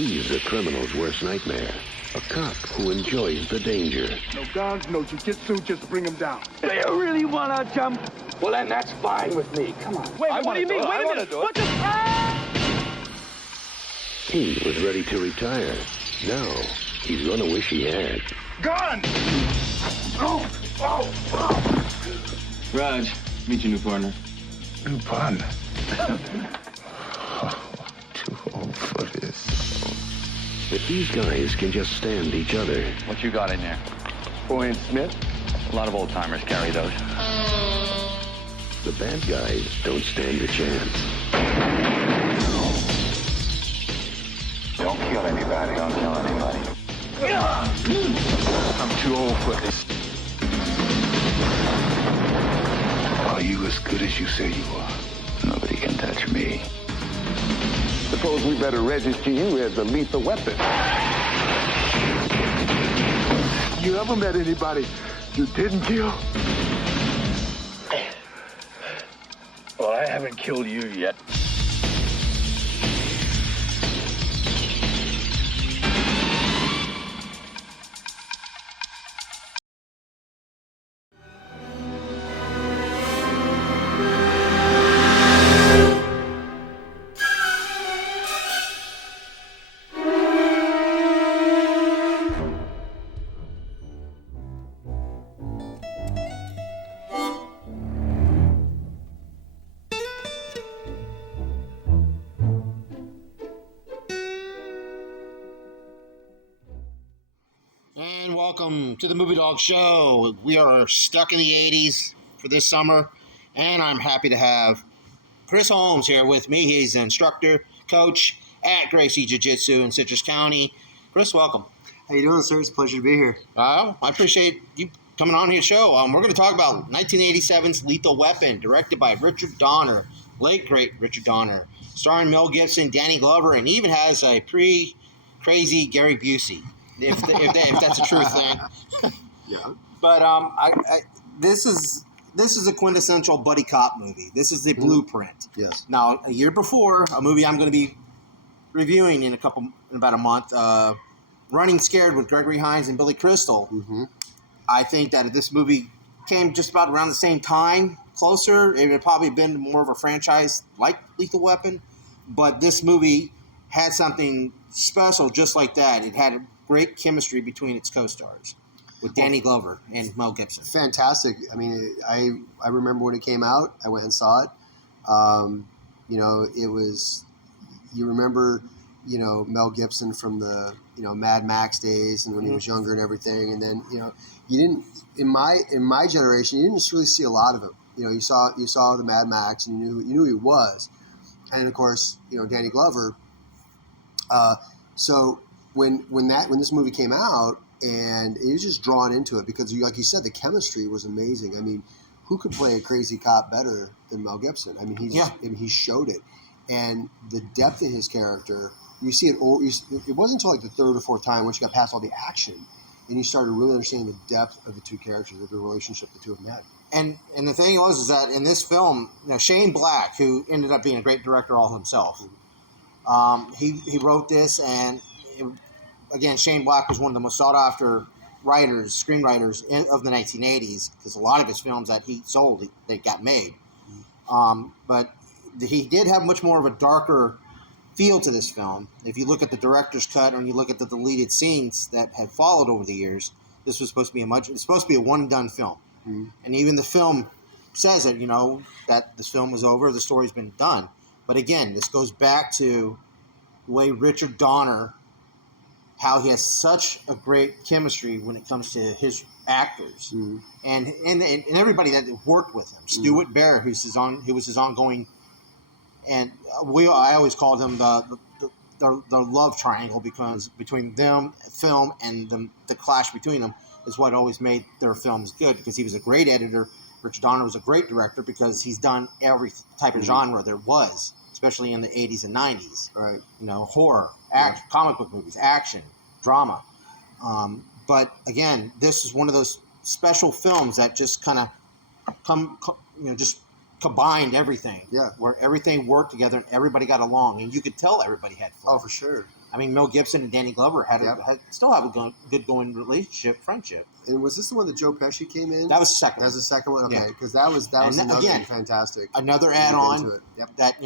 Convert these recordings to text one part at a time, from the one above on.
He's the criminal's worst nightmare. A cop who enjoys the danger. No guns, no jiu-jitsu, just bring him down. Do you really want to jump? Well, then that's fine with me. Come on. Wait, what do you mean? Wait a minute. What the... He was ready to retire. Now, he's gonna wish he had. Gun! Raj, meet your new partner. New partner? Too old for this. If these guys can just stand each other. What you got in there? 4-inch Smith? A lot of old-timers carry those. The bad guys don't stand a chance. Don't kill anybody. Don't kill anybody. I'm too old for this. Are you as good as you say you are? Nobody can touch me. Suppose we better register you as a lethal weapon. You ever met anybody you didn't kill? Well, I haven't killed you yet. And welcome to the Movie Dog Show. We are stuck in the 80s for this summer, and I'm happy to have Chris Holmes here with me. He's an instructor, coach at Gracie Jiu-Jitsu in Citrus County. Chris, welcome. How you doing, sir? It's a pleasure to be here. I appreciate you coming on here show. We're going to talk about 1987's Lethal Weapon, directed by Richard Donner, late great Richard Donner, starring Mel Gibson, Danny Glover, and even has a pre-crazy Gary Busey. If that's a true thing. Yeah. But this is a quintessential buddy cop movie. This is the blueprint. Yes. Now, a year before, a movie I'm going to be reviewing in about a month, Running Scared with Gregory Hines and Billy Crystal. Mm-hmm. I think that if this movie came just about around the same time, closer, it would probably have been more of a franchise like Lethal Weapon. But this movie had something special just like that. It had great chemistry between its co-stars with Danny Glover and Mel Gibson. Fantastic. I mean, I remember when it came out. I went and saw it. It was, you remember, Mel Gibson from the, Mad Max days and when he was younger and everything. And then, you didn't, in my generation, you didn't just really see a lot of him. You saw the Mad Max and you knew who he was. And of course, Danny Glover. So when this movie came out, and it was just drawn into it because, like you said, the chemistry was amazing. I mean, who could play a crazy cop better than Mel Gibson? I mean, he showed it, and the depth of his character. You see it. It wasn't until like the third or fourth time once you got past all the action, and you started really understanding the depth of the two characters, of the relationship the two of them had. And the thing is that in this film, Shane Black, who ended up being a great director all himself, he wrote this, and again, Shane Black was one of the most sought-after screenwriters of the 1980s, because a lot of his films that he sold, they got made. But he did have much more of a darker feel to this film. If you look at the director's cut, or you look at the deleted scenes that had followed over the years, this was supposed to be a one-and-done film. Mm-hmm. And even the film says it, that this film was over, the story's been done. But again, this goes back to the way Richard Donner, how he has such a great chemistry when it comes to his actors, and everybody that worked with him. Stuart Bear, who was his ongoing, and I always called him the love triangle, because between them, film, and the clash between them is what always made their films good, because he was a great editor. Richard Donner was a great director because he's done every type of genre there was, especially in the 80s and 90s. Right. Horror, comic book movies, action, drama. But again, this is one of those special films that just kind of just combined everything. Yeah. Where everything worked together and everybody got along, and you could tell everybody had fun. Oh, for sure. I mean, Mel Gibson and Danny Glover still have a good going friendship. And was this the one that Joe Pesci came in? That was the second. That was the second one. Okay, because that was fantastic. Another add-on that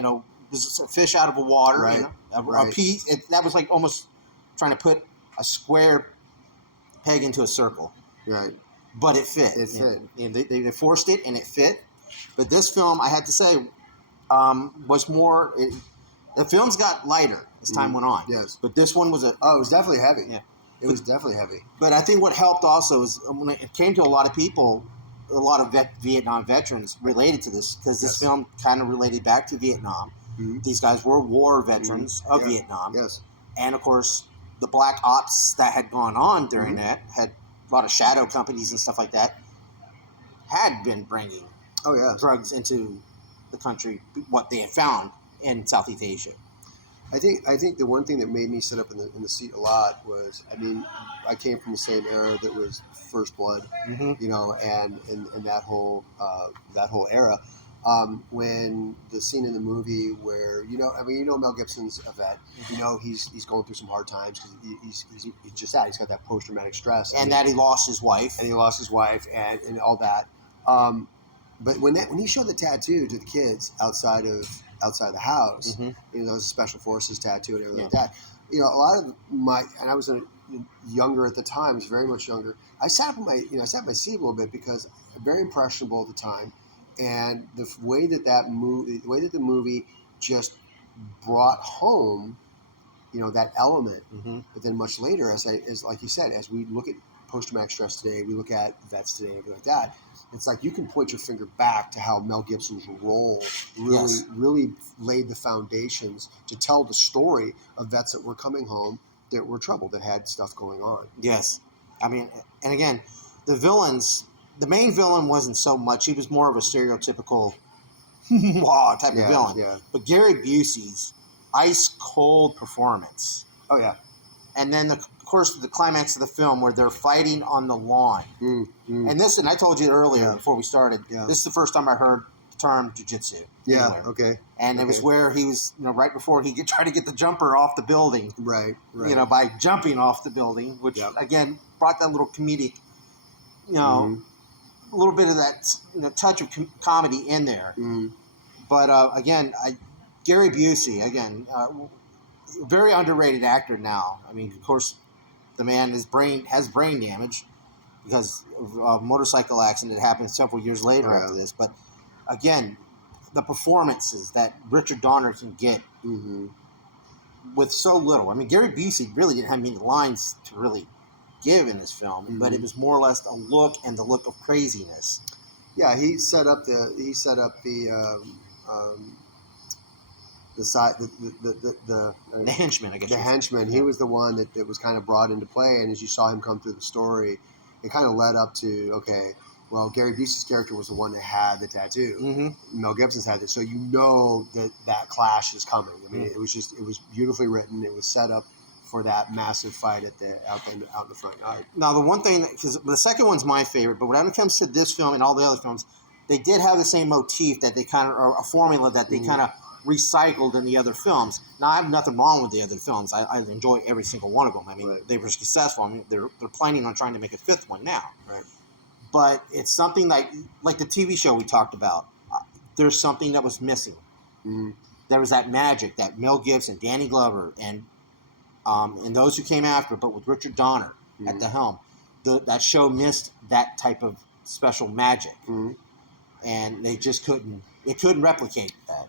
was a fish out of a water. Right. A piece. That was like almost trying to put a square peg into a circle. Right. But it fit. It fit. And they forced it, and it fit. But this film, I had to say, was more. The films got lighter as time went on. Yes. But this one was it was definitely heavy. Yeah. It was definitely heavy. But I think what helped also is when it came to a lot of people, a lot of Vietnam veterans related to this, because this film kind of related back to Vietnam. Mm-hmm. These guys were war veterans of Vietnam. Yes. And, of course, the black ops that had gone on during that, had a lot of shadow companies and stuff like that, had been bringing drugs into the country, what they had found in Southeast Asia. I think the one thing that made me sit up in the seat a lot was, I mean, I came from the same era that was First Blood, you know, and that whole era. When the scene in the movie where Mel Gibson's a vet, he's going through some hard times because he's just he's got that post traumatic stress, and that he lost his wife, and all that. But when he showed the tattoo to the kids outside the house, it was a special forces tattoo and everything like that. A lot of and I was younger at the time, was very much younger. I sat in my seat a little bit because I'm very impressionable at the time, and the way that the movie just brought home, that element. But then much later, as like you said, as we look at post-traumatic stress today, we look at vets today, everything like that. It's like you can point your finger back to how Mel Gibson's role really laid the foundations to tell the story of vets that were coming home that were troubled, that had stuff going on. Yes. I mean, and again, the main villain wasn't so much. He was more of a stereotypical type of villain. Yeah. But Gary Busey's ice-cold performance. Oh, yeah. And then, of course, the climax of the film where they're fighting on the lawn. And I told you earlier before we started, this is the first time I heard the term Jiu-Jitsu. Yeah, anywhere. okay. And it was where he was, right before he tried to get the jumper off the building. Right. By jumping off the building, which, again, brought that little comedic, a little bit of that touch of comedy in there. But, again, Gary Busey, again, very underrated actor now. I mean, of course, the man has brain damage because of a motorcycle accident that happened several years later after this. But again, the performances that Richard Donner can get with so little. I mean, Gary Busey really didn't have many lines to really give in this film, but it was more or less a look and the look of craziness. Yeah, he set up the henchman, I guess. The henchman. He was the one that was kind of brought into play, and as you saw him come through the story, it kind of led up to, Gary Busey's character was the one that had the tattoo. Mel Gibson's had it, so that clash is coming. I mean, it was beautifully written. It was set up for that massive fight out in the front yard. Now, the one thing, because the second one's my favorite, but when it comes to this film and all the other films, they did have the same motif that they kind of, or a formula that they kind of recycled in the other films. Now, I have nothing wrong with the other films. I enjoy every single one of them. I mean, they were successful. I mean, they're planning on trying to make a fifth one now. Right. But it's something like the TV show we talked about. There's something that was missing. There was that magic that Mel Gibson, Danny Glover, and those who came after, but with Richard Donner at the helm. That show missed that type of special magic. And they just couldn't replicate that.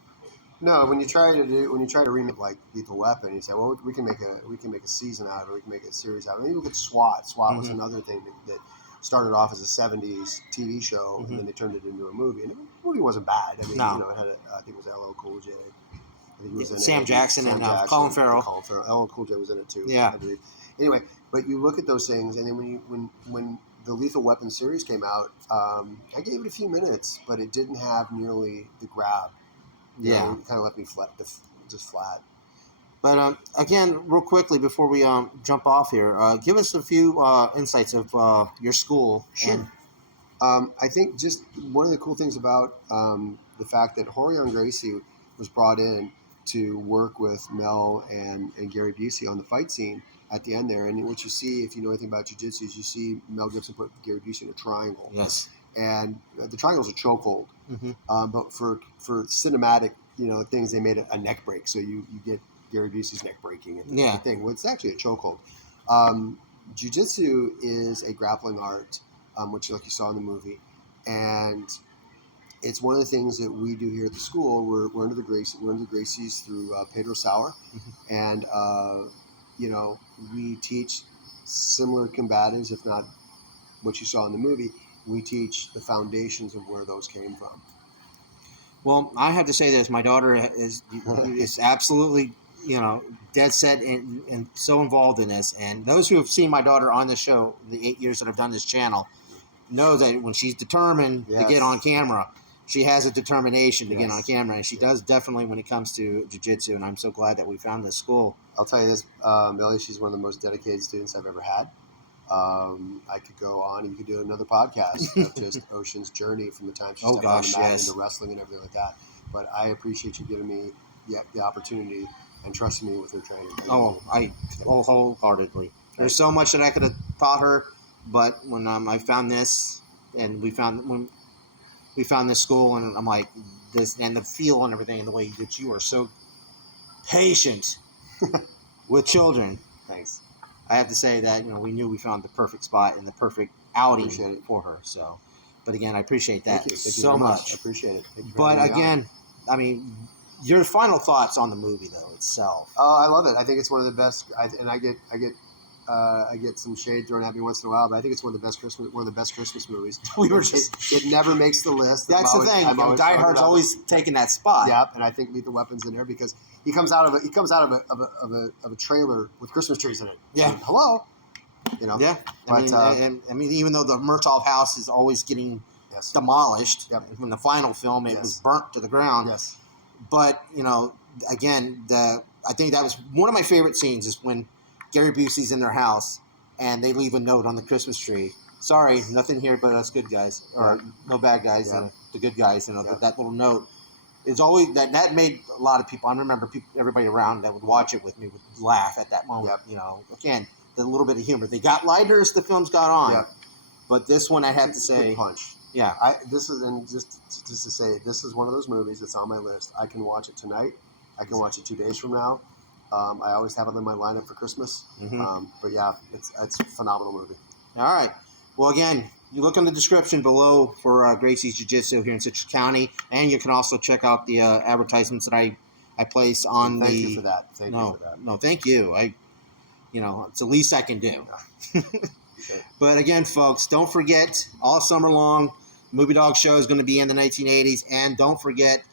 No, when you try to remake like Lethal Weapon, you say, well, we can make a season out of it, we can make a series out of it. You look at SWAT. SWAT was another thing that started off as a '70s TV show, and then they turned it into a movie. And the movie wasn't bad. I mean, it had I think it was LL Cool J. I think he was in Sam it. Jackson and Colin Farrell. LL Cool J was in it too. Yeah. I believe. Anyway, but you look at those things, and then when the Lethal Weapon series came out, I gave it a few minutes, but it didn't have nearly the grab. It kind of left me flat. But again, real quickly before we jump off here, give us a few insights of your school. Sure. I think just one of the cool things about the fact that Horion Gracie was brought in to work with Mel and Gary Busey on the fight scene at the end there. And what you see, if you know anything about jiu-jitsu, is you see Mel Gibson put Gary Busey in a triangle. Yes. And the triangle's a chokehold. But for cinematic, things, they made a neck break. So you get Gary Busey's neck breaking and the thing. Well, it's actually a chokehold. Jiu-jitsu is a grappling art, which like you saw in the movie. And it's one of the things that we do here at the school. We're under the Gracies through Pedro Sauer. And, we teach similar combatives, if not what you saw in the movie. We teach the foundations of where those came from. Well, I have to say this. My daughter is absolutely, dead set and so involved in this. And those who have seen my daughter on the show, the 8 years that I've done this channel, know that when she's determined to get on camera, she has a determination to get on camera. And she does definitely when it comes to jiu-jitsu. And I'm so glad that we found this school. I'll tell you this, Millie, she's one of the most dedicated students I've ever had. I could go on and you could do another podcast of just Ocean's journey from the time she stepped on the mat into wrestling and everything like that. But I appreciate you giving me the opportunity and trusting me with her training. I wholeheartedly. There's so much that I could have taught her, but when I found this and we found this school, and I'm like this, and the feel and everything, and the way that you are so patient with children. Thanks. I have to say that we knew we found the perfect spot and the perfect outing for her. So, but again, I appreciate that Thank you so much. I appreciate it. But again, I mean, your final thoughts on the movie though itself? Oh, I love it. I think it's one of the best. I get some shade thrown at me once in a while, but I think it's one of the best Christmas movies. It never makes the list. That's the thing. Die Hard's always taking that spot. Yeah, and I think Lethal Weapon's in there because he comes out of a trailer with Christmas trees in it. Yeah. And, hello. Yeah. I mean, even though the Murtaugh house is always getting demolished, from the final film, it was burnt to the ground. Yes. But again, I think that was one of my favorite scenes is when Gary Busey's in their house and they leave a note on the Christmas tree. Sorry, nothing here but us good guys, or no bad guys, the good guys. That little note is always that made a lot of people. I remember everybody around that would watch it with me would laugh at that moment. Again, the little bit of humor. They got lighter as the films got on, but this one I have to say, good punch. Yeah, just to say, this is one of those movies that's on my list. I can watch it tonight. I can watch it 2 days from now. I always have it in my lineup for Christmas. But yeah, it's a phenomenal movie. All right. Well, again, you look in the description below for Gracie's Jiu-Jitsu here in Citrus County, and you can also check out the advertisements that I place on Thank you for that. Thank you for that. No, thank you. It's the least I can do. But again, folks, don't forget, all summer long, Movie Dog Show is going to be in the 1980s, and don't forget,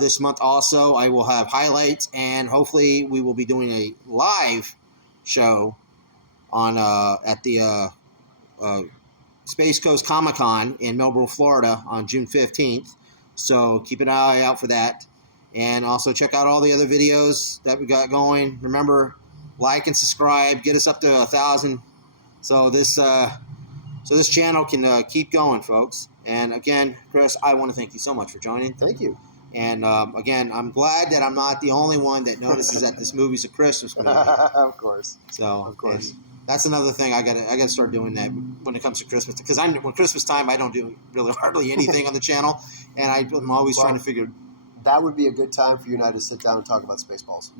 this month also, I will have highlights, and hopefully we will be doing a live show on at the Space Coast Comic-Con in Melbourne, Florida on June 15th. So keep an eye out for that. And also check out all the other videos that we got going. Remember, like and subscribe. Get us up to 1,000. So this channel can keep going, folks. And again, Chris, I want to thank you so much for joining. Thank you. And again, I'm glad that I'm not the only one that notices that this movie's a Christmas movie. Of course. So, of course. That's another thing I gotta start doing that when it comes to Christmas, because when Christmas time I don't do really hardly anything on the channel, and I'm always trying to figure. That would be a good time for you and I to sit down and talk about Spaceballs.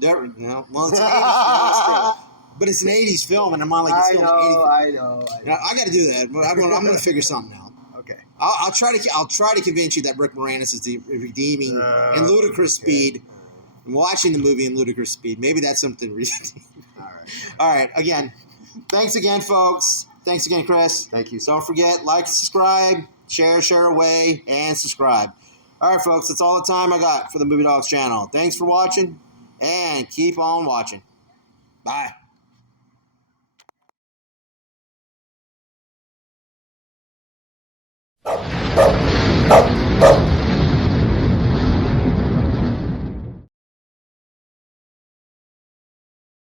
Well, it's an 80s film, but it's an 80s film, and I'm on like it's still I know. I got to do that. I'm going to figure something out. Okay. I'll try to convince you that Rick Moranis is the redeeming in ludicrous speed. I'm watching the movie in ludicrous speed. Maybe that's something redeeming. All right. Again, thanks again, folks. Thanks again, Chris. Thank you. Don't forget, like, subscribe, share away, and subscribe. All right, folks. That's all the time I got for the Movie Dogs channel. Thanks for watching, and keep on watching. Bye.